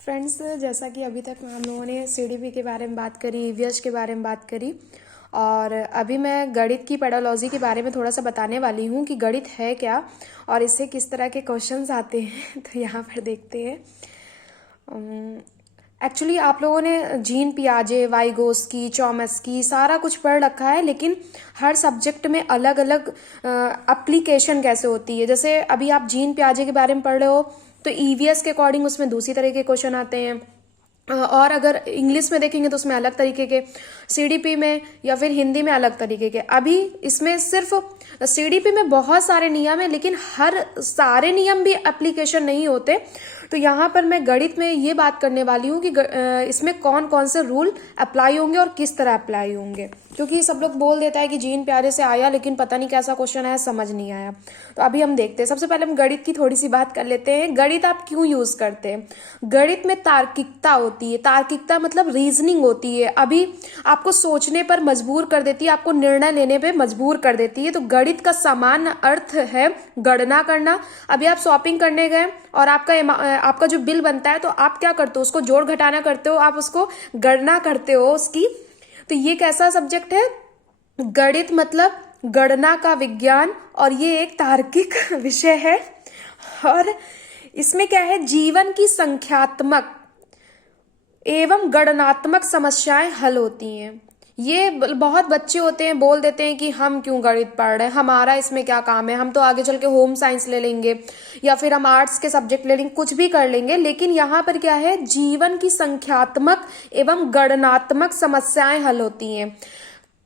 Friends, जैसा कि अभी तक हम लोगों ने सीडीपी के बारे में बात करी, ईवीएस के बारे में बात करी, और अभी मैं गणित की पेडालॉजी के बारे में थोड़ा सा बताने वाली हूँ कि गणित है क्या और इससे किस तरह के क्वेश्चंस आते हैं। तो यहाँ पर देखते हैं। एक्चुअली आप लोगों ने जीन पियाजे, वाइगोस्की, चॉम्स्की सारा कुछ पढ़ रखा है, लेकिन हर सब्जेक्ट में अलग अलग एप्लीकेशन कैसे होती है। जैसे अभी आप जीन पियाजे के बारे में पढ़ रहे हो तो ईवीएस के अकॉर्डिंग उसमें दूसरी तरह के क्वेश्चन आते हैं, और अगर इंग्लिश में देखेंगे तो उसमें अलग तरीके के, सीडीपी में या फिर हिंदी में अलग तरीके के। अभी इसमें सिर्फ सीडीपी में बहुत सारे नियम है, लेकिन हर सारे नियम भी एप्लीकेशन नहीं होते। तो यहाँ पर मैं गणित में ये बात करने वाली हूँ कि इसमें कौन कौन से रूल अप्लाई होंगे और किस तरह अप्लाई होंगे, क्योंकि सब लोग बोल देता है कि जीन प्यारे से आया, लेकिन पता नहीं कैसा क्वेश्चन आया, समझ नहीं आया। तो अभी हम देखते हैं। सबसे पहले हम गणित की थोड़ी सी बात कर लेते हैं। गणित आप क्यों यूज करते हैं? गणित में तार्किकता होती है। तार्किकता मतलब रीजनिंग होती है। अभी आपको सोचने पर मजबूर कर देती है, आपको निर्णय लेने पे मजबूर कर देती है। तो गणित का सामान्य अर्थ है गणना करना। अभी आप शॉपिंग करने गए और आपका जो बिल बनता है, तो आप क्या करते हो? उसको जोड़ घटाना करते हो, आप उसको गणना करते हो उसकी। तो ये कैसा सब्जेक्ट है? गणित मतलब गणना का विज्ञान, और ये एक तार्किक विषय है। और इसमें क्या है? जीवन की संख्यात्मक एवं गणनात्मक समस्याएं हल होती हैं। ये बहुत बच्चे होते हैं, बोल देते हैं कि हम क्यों गणित पढ़ रहे हैं, हमारा इसमें क्या काम है, हम तो आगे चल के होम साइंस ले लेंगे या फिर हम आर्ट्स के सब्जेक्ट ले लेंगे, कुछ भी कर लेंगे। लेकिन यहाँ पर क्या है? जीवन की संख्यात्मक एवं गणनात्मक समस्याएं हल होती हैं।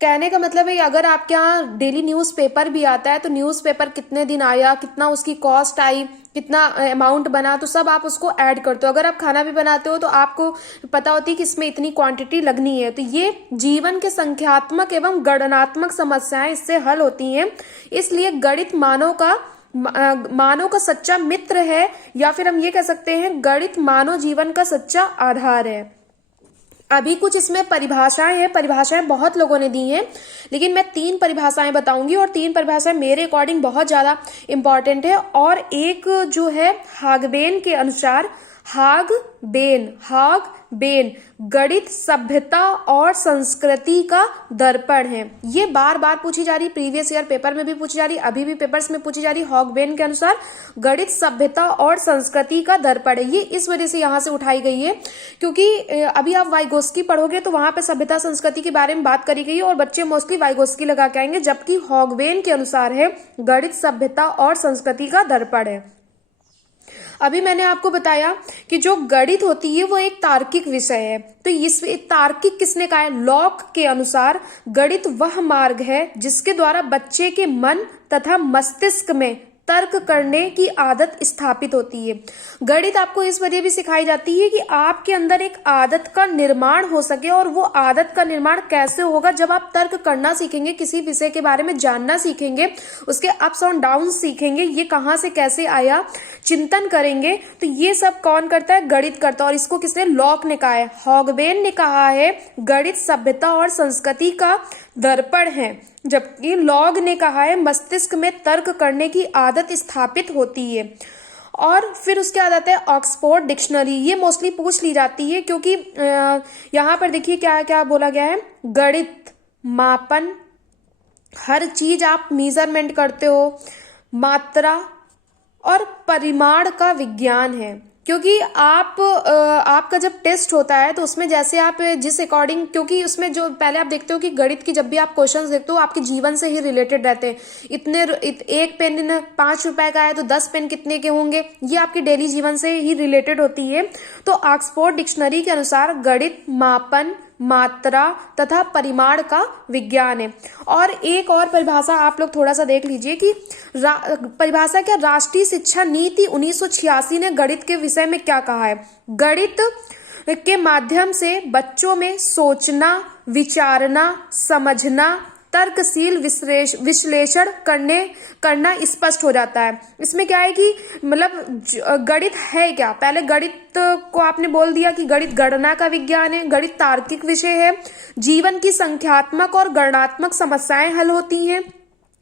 कहने का मतलब है, अगर आपके यहाँ डेली न्यूज़पेपर भी आता है, तो न्यूज़पेपर कितने दिन आया, कितना उसकी कॉस्ट आई, कितना अमाउंट बना, तो सब आप उसको ऐड करते हो। अगर आप खाना भी बनाते हो तो आपको पता होती है कि इसमें इतनी क्वांटिटी लगनी है। तो ये जीवन के संख्यात्मक एवं गणनात्मक समस्याएं इससे हल होती हैं। इसलिए गणित मानव का सच्चा मित्र है, या फिर हम ये कह सकते हैं गणित मानव जीवन का सच्चा आधार है। अभी कुछ इसमें परिभाषाएं हैं। परिभाषाएं बहुत लोगों ने दी हैं, लेकिन मैं 3 परिभाषाएं बताऊंगी, और 3 परिभाषाएं मेरे अकॉर्डिंग बहुत ज्यादा इंपॉर्टेंट है। और एक जो है हागबेन के अनुसार, हागबेन गणित सभ्यता और संस्कृति का दर्पण है। ये बार बार पूछी जा रही, प्रीवियस ईयर पेपर में भी पूछी जा रही, अभी भी पेपर्स में पूछी जा रही। हागबेन के अनुसार गणित सभ्यता और संस्कृति का दर्पण है। ये इस वजह से यहाँ से उठाई गई है, क्योंकि अभी आप वाइगोस्की पढ़ोगे तो वहां पे सभ्यता संस्कृति के बारे में बात करी गई है, और बच्चे मोस्टली वाइगोस्की लगा के आएंगे, जबकि हागबेन के अनुसार है गणित सभ्यता और संस्कृति का दर्पण है। अभी मैंने आपको बताया कि जो गणित होती है वो एक तार्किक विषय है। तो इस तार्किक किसने कहा है? लॉक के अनुसार गणित वह मार्ग है जिसके द्वारा बच्चे के मन तथा मस्तिष्क में तर्क करने की आदत स्थापित होती है। गणित आपको इस वजह भी सिखाई जाती है कि आपके अंदर एक आदत का निर्माण हो सके, और वो आदत का निर्माण कैसे होगा? जब आप तर्क करना सीखेंगे, किसी विषय के बारे में जानना सीखेंगे, उसके अप्स और डाउन सीखेंगे, ये कहाँ से कैसे आया, चिंतन करेंगे। तो ये सब कौन करता है? गणित करता है। और इसको किसने? लॉक ने कहा है। हागबेन ने कहा है गणित सभ्यता और संस्कृति का दर्पण है, जबकि लॉग ने कहा है मस्तिष्क में तर्क करने की आदत स्थापित होती है। और फिर उसके बाद आता है ऑक्सफोर्ड डिक्शनरी। ये मोस्टली पूछ ली जाती है, क्योंकि यहाँ पर देखिए क्या क्या बोला गया है। गणित मापन, हर चीज आप मेजरमेंट करते हो, मात्रा और परिमाण का विज्ञान है। क्योंकि आपका जब टेस्ट होता है तो उसमें जैसे आप जिस अकॉर्डिंग, क्योंकि उसमें जो पहले आप देखते हो कि गणित की जब भी आप क्वेश्चंस देखते हो आपके जीवन से ही रिलेटेड रहते हैं। एक पेन 5 रुपए का है तो 10 पेन कितने के होंगे, ये आपके डेली जीवन से ही रिलेटेड होती है। तो ऑक्सफोर्ड डिक्शनरी के अनुसार गणित मापन, मात्रा तथा परिमाण का विज्ञान है। और एक और परिभाषा आप लोग थोड़ा सा देख लीजिए कि परिभाषा क्या? राष्ट्रीय शिक्षा नीति 1986 ने गणित के विषय में क्या कहा है? गणित के माध्यम से बच्चों में सोचना, विचारना, समझना, तर्कशील विश्लेषण करना स्पष्ट हो जाता है। इसमें क्या है कि मतलब गणित है क्या? पहले गणित को आपने बोल दिया कि गणित गणना का विज्ञान है, गणित तार्किक विषय है, जीवन की संख्यात्मक और गणनात्मक समस्याएं हल होती हैं,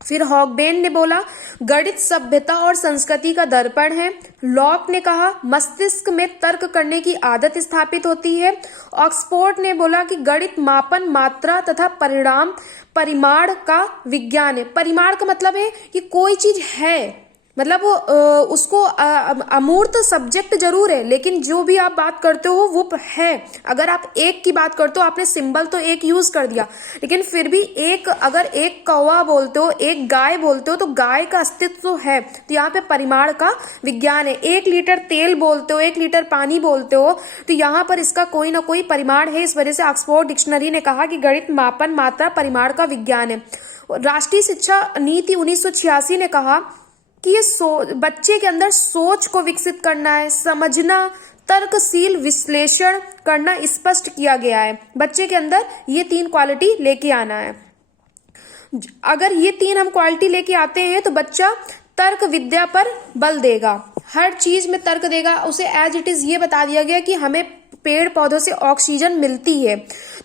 फिर हॉगबेन ने बोला गणित सभ्यता और संस्कृति का दर्पण है। लॉक ने कहा मस्तिष्क में तर्क करने की आदत स्थापित होती है। ऑक्सफोर्ड ने बोला कि गणित मापन, मात्रा तथा परिमाण का विज्ञान है। परिमाण का मतलब है कि कोई चीज है, मतलब वो उसको अमूर्त सब्जेक्ट जरूर है, लेकिन जो भी आप बात करते हो वो है। अगर आप एक की बात करते हो, आपने सिंबल तो एक यूज कर दिया, लेकिन फिर भी एक, अगर एक कौवा बोलते हो, एक गाय बोलते हो, तो गाय का अस्तित्व तो है। तो यहाँ पे परिमाण का विज्ञान है। 1 लीटर तेल बोलते हो, 1 लीटर पानी बोलते हो, तो यहाँ पर इसका कोई ना कोई परिमाण है। इस वजह से ऑक्सफोर्ड डिक्शनरी ने कहा कि गणित मापन, मात्रा, परिमाण का विज्ञान है। राष्ट्रीय शिक्षा नीति 1986 ने कहा कि ये बच्चे के अंदर सोच को विकसित करना है, समझना, तर्कशील विश्लेषण करना स्पष्ट किया गया है। बच्चे के अंदर ये 3 क्वालिटी लेके आना है। अगर ये 3 हम क्वालिटी लेके आते हैं तो बच्चा तर्क विद्या पर बल देगा, हर चीज में तर्क देगा। उसे एज इट इज ये बता दिया गया कि हमें पेड़ पौधों से ऑक्सीजन मिलती है,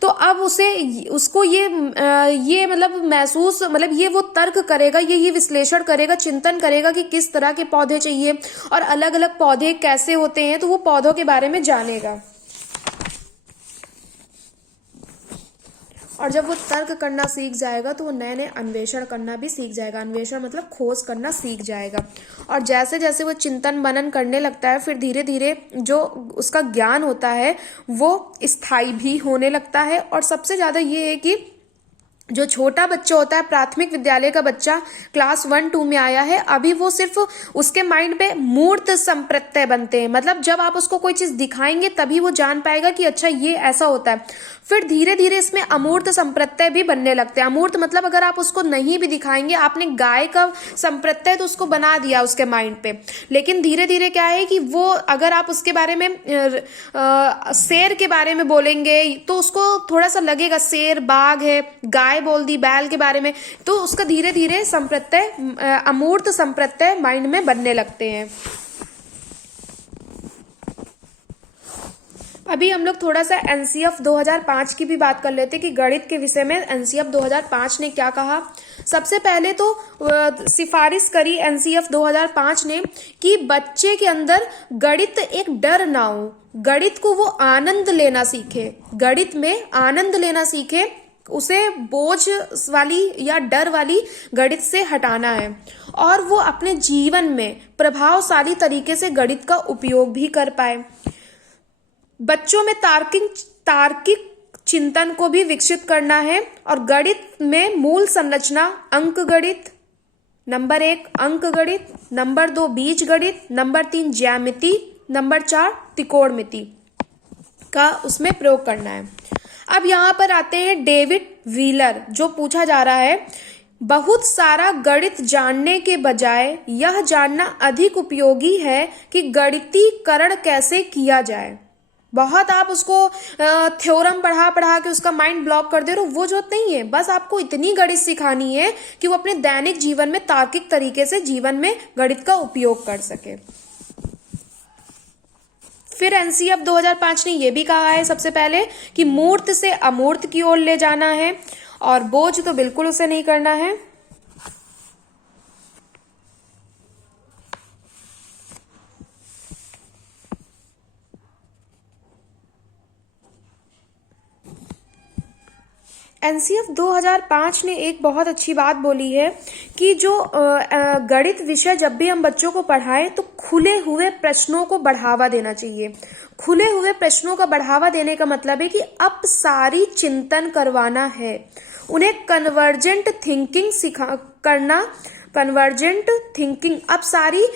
तो अब उसको ये मतलब महसूस, मतलब ये वो तर्क करेगा, ये विश्लेषण करेगा, चिंतन करेगा कि किस तरह के पौधे चाहिए और अलग अलग पौधे कैसे होते हैं, तो वो पौधों के बारे में जानेगा। और जब वो तर्क करना सीख जाएगा तो वो नए नए अन्वेषण करना भी सीख जाएगा। अन्वेषण मतलब खोज करना सीख जाएगा। और जैसे जैसे वो चिंतन मनन करने लगता है, फिर धीरे धीरे जो उसका ज्ञान होता है वो स्थायी भी होने लगता है। और सबसे ज्यादा ये है कि जो छोटा बच्चा होता है, प्राथमिक विद्यालय का बच्चा, क्लास 1-2 में आया है, अभी वो सिर्फ उसके माइंड पे मूर्त संप्रत्यय बनते हैं। मतलब जब आप उसको कोई चीज दिखाएंगे तभी वो जान पाएगा कि अच्छा ये ऐसा होता है। फिर धीरे धीरे इसमें अमूर्त संप्रत्यय भी बनने लगते हैं। अमूर्त मतलब अगर आप उसको नहीं भी दिखाएंगे, आपने गाय का संप्रत्यय तो उसको बना दिया उसके माइंड पे, लेकिन धीरे धीरे क्या है कि वो अगर आप उसके बारे में शेर के बारे में बोलेंगे तो उसको थोड़ा सा लगेगा शेर, बाघ है, गाय बोल दी बैल के बारे में, तो उसका धीरे धीरे संप्रत्यय, अमूर्त संप्रत्यय माइंड में बनने लगते हैं। अभी हम लोग थोड़ा सा एनसीएफ 2005 की भी बात कर लेते कि गणित के विषय में एनसीएफ 2005 ने क्या कहा। सबसे पहले तो सिफारिश करी एनसीएफ 2005 ने कि बच्चे के अंदर गणित एक डर ना हो, गणित को वो आनंद लेना सीखे, गणित में आनंद लेना सीखे, उसे बोझ वाली या डर वाली गणित से हटाना है और वो अपने जीवन में प्रभावशाली तरीके से गणित का उपयोग भी कर पाए। बच्चों में तार्किक चिंतन को भी विकसित करना है और गणित में मूल संरचना अंक गणित, नंबर 1 अंक गणित, नंबर 2 बीज गणित, नंबर 3 ज्यामिति, नंबर 4 त्रिकोणमिति का उसमें प्रयोग करना है। अब यहाँ पर आते हैं डेविड व्हीलर, जो पूछा जा रहा है बहुत सारा गणित जानने के बजाय यह जानना अधिक उपयोगी है कि गणितीकरण कैसे किया जाए। बहुत आप उसको थ्योरम पढ़ा के उसका माइंड ब्लॉक कर दे रहे हो, वो जरूरत नहीं है। बस आपको इतनी गणित सिखानी है कि वो अपने दैनिक जीवन में तार्किक तरीके से जीवन में गणित का उपयोग कर सके। फिर एनसीएफ 2005 ने यह भी कहा है सबसे पहले कि मूर्त से अमूर्त की ओर ले जाना है और बोझ तो बिल्कुल उसे नहीं करना है। एनसीएफ 2005 ने एक बहुत अच्छी बात बोली है कि जो गणित विषय जब भी हम बच्चों को पढ़ाएं तो खुले हुए प्रश्नों को बढ़ावा देना चाहिए। खुले हुए प्रश्नों का बढ़ावा देने का मतलब है कि अब सारी चिंतन करवाना है, उन्हें कन्वर्जेंट थिंकिंग कन्वर्जेंट थिंकिंग, अब सारी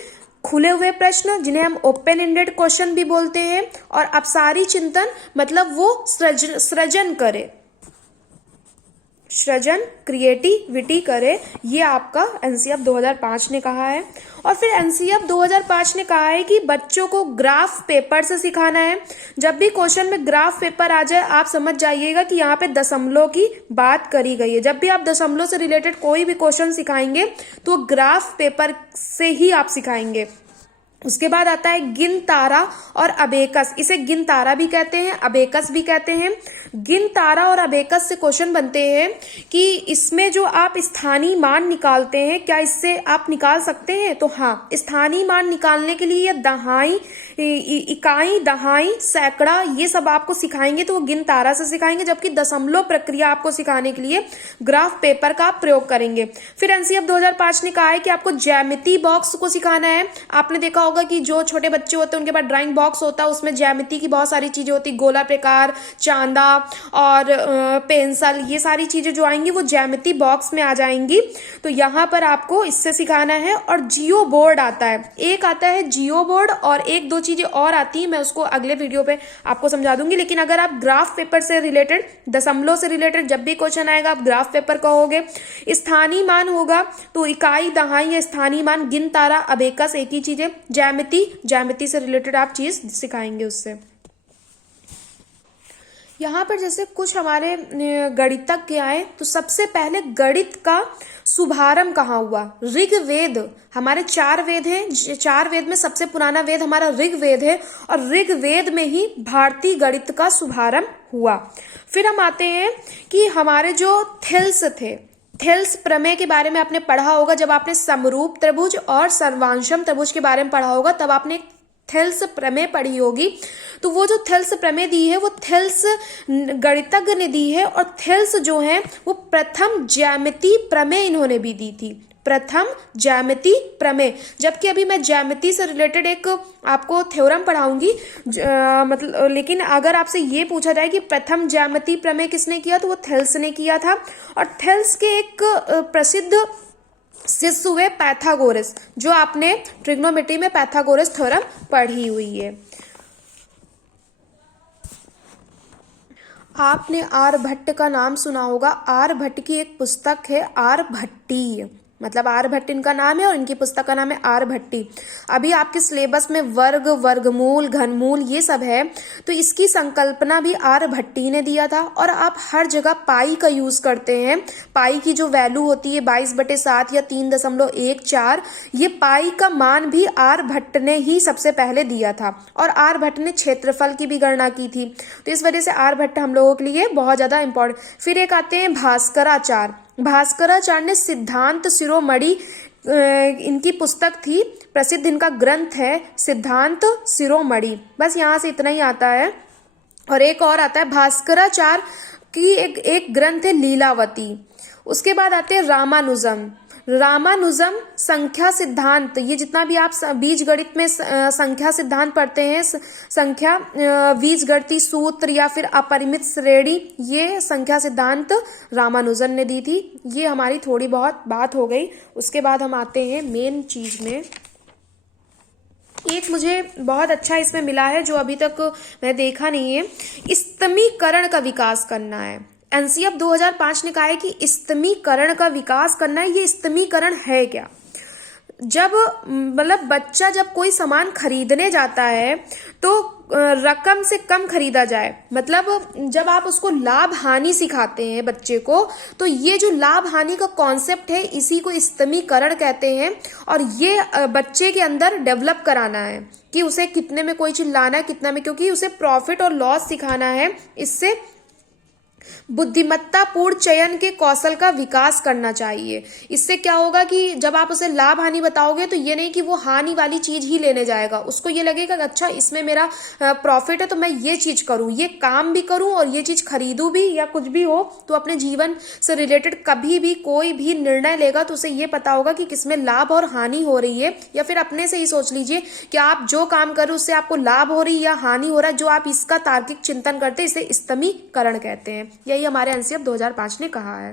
खुले हुए प्रश्न जिन्हें हम ओपन एंडेड क्वेश्चन भी बोलते हैं, और अब सारी चिंतन मतलब वो सृजन करे, सृजन क्रिएटिविटी करे, ये आपका एनसीएफ 2005 ने कहा है। और फिर एनसीएफ 2005 ने कहा है कि बच्चों को ग्राफ पेपर से सिखाना है। जब भी क्वेश्चन में ग्राफ पेपर आ जाए आप समझ जाइएगा कि यहाँ पे दशमलव की बात करी गई है। जब भी आप दशमलव से रिलेटेड कोई भी क्वेश्चन सिखाएंगे तो ग्राफ पेपर से ही आप सिखाएंगे। उसके बाद आता है गिनतारा और अबेकस। इसे गिनतारा भी कहते हैं, अबेकस भी कहते हैं। गिनतारा और अबेकस से क्वेश्चन बनते हैं कि इसमें जो आप स्थानीय मान निकालते हैं, क्या इससे आप निकाल सकते हैं? तो हाँ, स्थानीय मान निकालने के लिए दहाई, इकाई, दहाई, सैकड़ा, ये सब आपको सिखाएंगे तो वो गिनतारा से सिखाएंगे, जबकि दशमलव प्रक्रिया आपको सिखाने के लिए ग्राफ पेपर का आप प्रयोग करेंगे। फिर एनसीएफ 2005 ने कहा है कि आपको ज्यामिति बॉक्स को सिखाना है। आपने देखा होगा कि जो छोटे बच्चे होते हैं उनके पास ड्राइंग बॉक्स होता है, उसमें ज्यामिति की बहुत सारी चीजें होती, गोला प्रकार, चांदा और पेंसिल, ये सारी चीजें जो आएंगी वो ज्यामिति बॉक्स में आ जाएंगी। तो यहाँ पर आपको इससे सिखाना है। और जियो बोर्ड आता है, एक आता है जियो बोर्ड और एक दो चीजें और आती है, मैं उसको अगले वीडियो पे आपको समझा दूंगी। लेकिन अगर आप ग्राफ पेपर से रिलेटेड, दशमलव से रिलेटेड जब भी क्वेश्चन आएगा आप ग्राफ पेपर कहोगे। स्थानीय मान होगा तो इकाई, दहाई या स्थानीय मान, गिनतारा, अबेकस एक ही चीज है। ज्यामिति से रिलेटेड आप चीज सिखाएंगे उससे। यहाँ पर जैसे कुछ हमारे गणितज्ञ आए तो सबसे पहले गणित का शुभारंभ कहाँ हुआ? ऋग्वेद। हमारे 4 वेद हैं, 4 वेद में सबसे पुराना वेद हमारा ऋग्वेद है और ऋग्वेद में ही भारतीय गणित का शुभारंभ हुआ। फिर हम आते हैं कि हमारे जो थेल्स थे, थेल्स प्रमेय के बारे में आपने पढ़ा होगा जब आपने समरूप त्रिभुज और सर्वांशम त्रिभुज के बारे में पढ़ा होगा, तब आपने थेल्स प्रमेय पढ़ी होगी। तो वो जो थेल्स प्रमेय दी है वो थेल्स गणितज्ञ ने दी है और थेल्स जो है वो प्रथम ज्यामिति प्रमेय इन्होंने भी दी थी, प्रथम ज्यामिति प्रमेय। जबकि अभी मैं ज्यामिति से रिलेटेड एक आपको थ्योरम पढ़ाऊंगी, मतलब लेकिन अगर आपसे ये पूछा जाए कि प्रथम ज्यामिति प्रमेय किसने किया तो वो थेल्स ने किया था। और थेल्स के एक प्रसिद्ध शिष्य हुए पाइथागोरस, जो आपने ट्रिग्नोमेट्री में पाइथागोरस थ्योरम पढ़ी हुई है। आपने आर्यभट्ट का नाम सुना होगा। आर्यभट्ट की एक पुस्तक है आर्यभट्टी, मतलब आर्यभट्ट इनका नाम है और इनकी पुस्तक का नाम है आर्यभट्टी। अभी आपके सिलेबस में वर्ग, वर्गमूल, घनमूल ये सब है, तो इसकी संकल्पना भी आर्यभट्टी ने दिया था। और आप हर जगह पाई का यूज करते हैं। पाई की जो वैल्यू होती है 22/7 या 3.14, ये पाई का मान भी आर्यभट्ट ने ही सबसे पहले दिया था। और आर्यभट्ट ने क्षेत्रफल की भी गणना की थी, तो इस वजह से आर्यभट्ट हम लोगों के लिए बहुत ज्यादा इंपॉर्टेंट। फिर एक आते हैं भास्कराचार्य। भास्कराचार्य ने सिद्धांत शिरोमणि, इनकी पुस्तक थी, प्रसिद्ध इनका ग्रंथ है सिद्धांत शिरोमणि। बस यहाँ से इतना ही आता है। और एक और आता है भास्कराचार्य की एक ग्रंथ है लीलावती। उसके बाद आते हैं रामानुजम। रामानुजम संख्या सिद्धांत, ये जितना भी आप बीज गणित में संख्या सिद्धांत पढ़ते हैं, संख्या बीजगणितीय सूत्र या फिर अपरिमित श्रेणी, ये संख्या सिद्धांत रामानुजन ने दी थी। ये हमारी थोड़ी बहुत बात हो गई। उसके बाद हम आते हैं मेन चीज में। एक मुझे बहुत अच्छा इसमें मिला है जो अभी तक मैं देखा नहीं है, स्तमीकरण का विकास करना है। एनसीएफ 2005 ने कहा है कि स्तमीकरण का विकास करना है। ये स्तमीकरण है क्या? जब मतलब बच्चा जब कोई सामान खरीदने जाता है तो रकम से कम खरीदा जाए, मतलब जब आप उसको लाभ हानि सिखाते हैं बच्चे को, तो ये जो लाभ हानि का कॉन्सेप्ट है इसी को स्तमीकरण कहते हैं। और ये बच्चे के अंदर डेवलप कराना है कि उसे कितने में कोई चीज लाना है, कितना में, क्योंकि उसे प्रॉफिट और लॉस सिखाना है। इससे बुद्धिमत्तापूर्ण चयन के कौशल का विकास करना चाहिए। इससे क्या होगा कि जब आप उसे लाभ हानि बताओगे तो ये नहीं कि वो हानि वाली चीज ही लेने जाएगा, उसको ये लगेगा कि अच्छा इसमें मेरा प्रॉफिट है तो मैं ये चीज करूं, ये काम भी करूं और ये चीज खरीदूं भी, या कुछ भी हो। तो अपने जीवन से रिलेटेड कभी भी कोई भी निर्णय लेगा तो उसे ये पता होगा कि किसमें लाभ और हानि हो रही है। या फिर अपने से ही सोच लीजिए कि आप जो काम कर रहे हो उससे आपको लाभ हो रही है या हानि हो रहा है, जो आप इसका तार्किक चिंतन करते हैं, इसे स्तमीकरण कहते हैं। यही हमारे एनसीएफ 2005 ने कहा है।